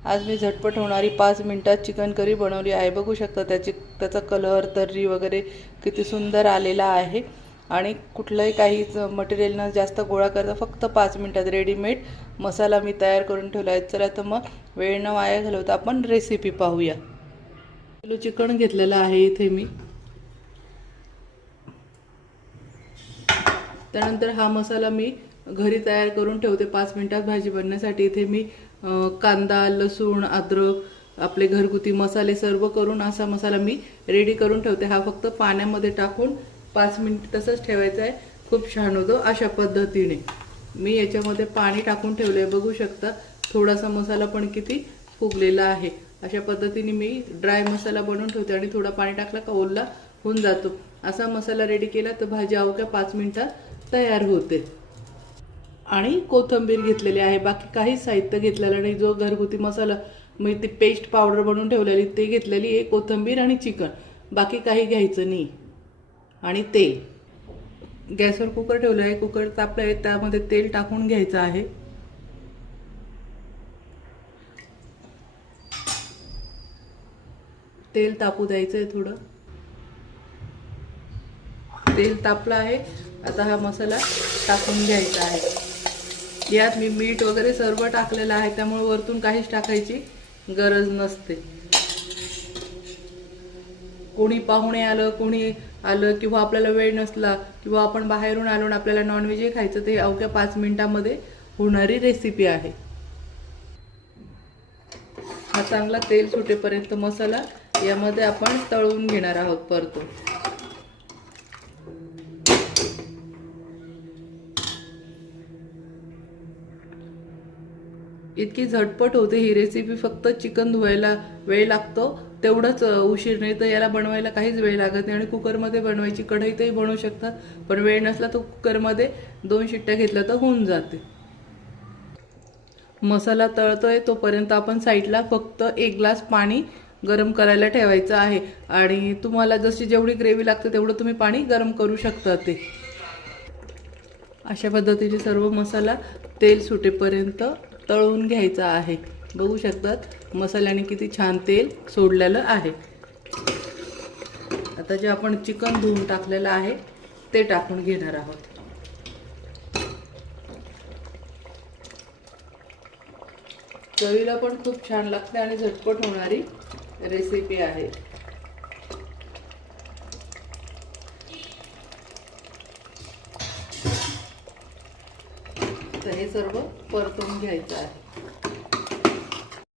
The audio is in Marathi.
आज मी झटपट होणारी 5 मिनिटात चिकन करी बनवली आहे। बघू शकता त्याचा कलर तर्री वगैरे किती सुंदर आलेला आहे आणि कुठलंही काही मटेरियल न जास्त गोळा करता फक्त 5 मिनिटात रेडीमेड मसाला मी तयार करून ठेवला आहे। चला तर मग वेळ न वाया घालवता आपण रेसिपी पाहूया। किलो चिकन घेतलेलं आहे इथे मी। त्यानंतर हा मसाला मी घरी तयार करून ठेवते 5 मिनिटात भाजी बनण्यासाठी। इथे मी कांदा, लसूण, अद्रक, आपले घरगुती मसाले सर्व करून असा मसाला मी रेडी करून ठेवते। हा फक्त पाण्यामध्ये टाकून 5 मिनिट तसंच ठेवायचा आहे। खूप छान होतो अशा पद्धतीने। मी याच्यामध्ये पाणी टाकून ठेवले बघू शकता। थोडासा मसाला पण किती फुगलेला आहे। अशा पद्धतीने मी ड्राय मसाला बनवून ठेवते आणि थोडा पाणी टाकला का ओला होऊन जातो। असा मसाला रेडी केला तर भाजी अवघ्या 5 मिनिटात तयार होते। आणि कोथिंबीर घेतलेली आहे, बाकी काही साहित्य घेतलेलं नाही। जो घरगुती मसाला मी ती पेस्ट पावडर बनवून ठेवलेली ते घेतलेली आहे, कोथिंबीर आणि चिकन, बाकी काही घ्यायचं नाही। आणि तेल गॅसवर कुकर ठेवलं आहे, कुकर तापलं आहे, त्यामध्ये तेल टाकून घ्यायचं आहे। तेल तापू द्यायचं आहे थोडं। तेल तापलं आहे, आता हा मसाला टाकून घ्यायचा आहे। यात मी मीठ वगैरे सर्व टाकलेलं आहे, त्यामुळे वरतून काहीच टाकायची गरज नसते। कोणी पाहुणे आलं किंवा आपल्याला वेळ नसला किंवा आपण बाहेरून आलो आणि आपल्याला नॉनव्हेज खायचं, ते अवघ्या 5 मिनिटांमध्ये होणारी रेसिपी आहे। हा चांगला तेल सुटेपर्यंत मसाला यामध्ये आपण तळून घेणार आहोत परतून। इतकी झटपट होते ही रेसिपी। फक्त चिकन धुवायला वेळ लागतो तेवढंच, उशीर नाही तर याला बनवायला काहीच वेळ लागत नाही। आणि कुकरमध्ये बनवायची, कढईतही बनवू शकतात, पण वेळ नसला तर कुकरमध्ये 2 शिट्ट्या घेतल्या तर होऊन जाते। मसाला तळतोय तोपर्यंत आपण साईडला फक्त 1 ग्लास पाणी गरम करायला ठेवायचं आहे। आणि तुम्हाला जशी जेवढी ग्रेव्ही लागते तेवढं तुम्ही पाणी गरम करू शकता। ते अशा पद्धतीने सर्व मसाला तेल सुटेपर्यंत तळून घ्यायचा आहे। बघू शकतात मसाल्याने किती छान तेल सोडलेलं आहे। आता जे आपण चिकन धुवून टाकलेलं आहे ते टाकून घेणार आहोत। चवीला पण खूप छान लागते आणि झटपट होणारी रेसिपी आहे। तर हे सर्व परतून घ्यायचं आहे।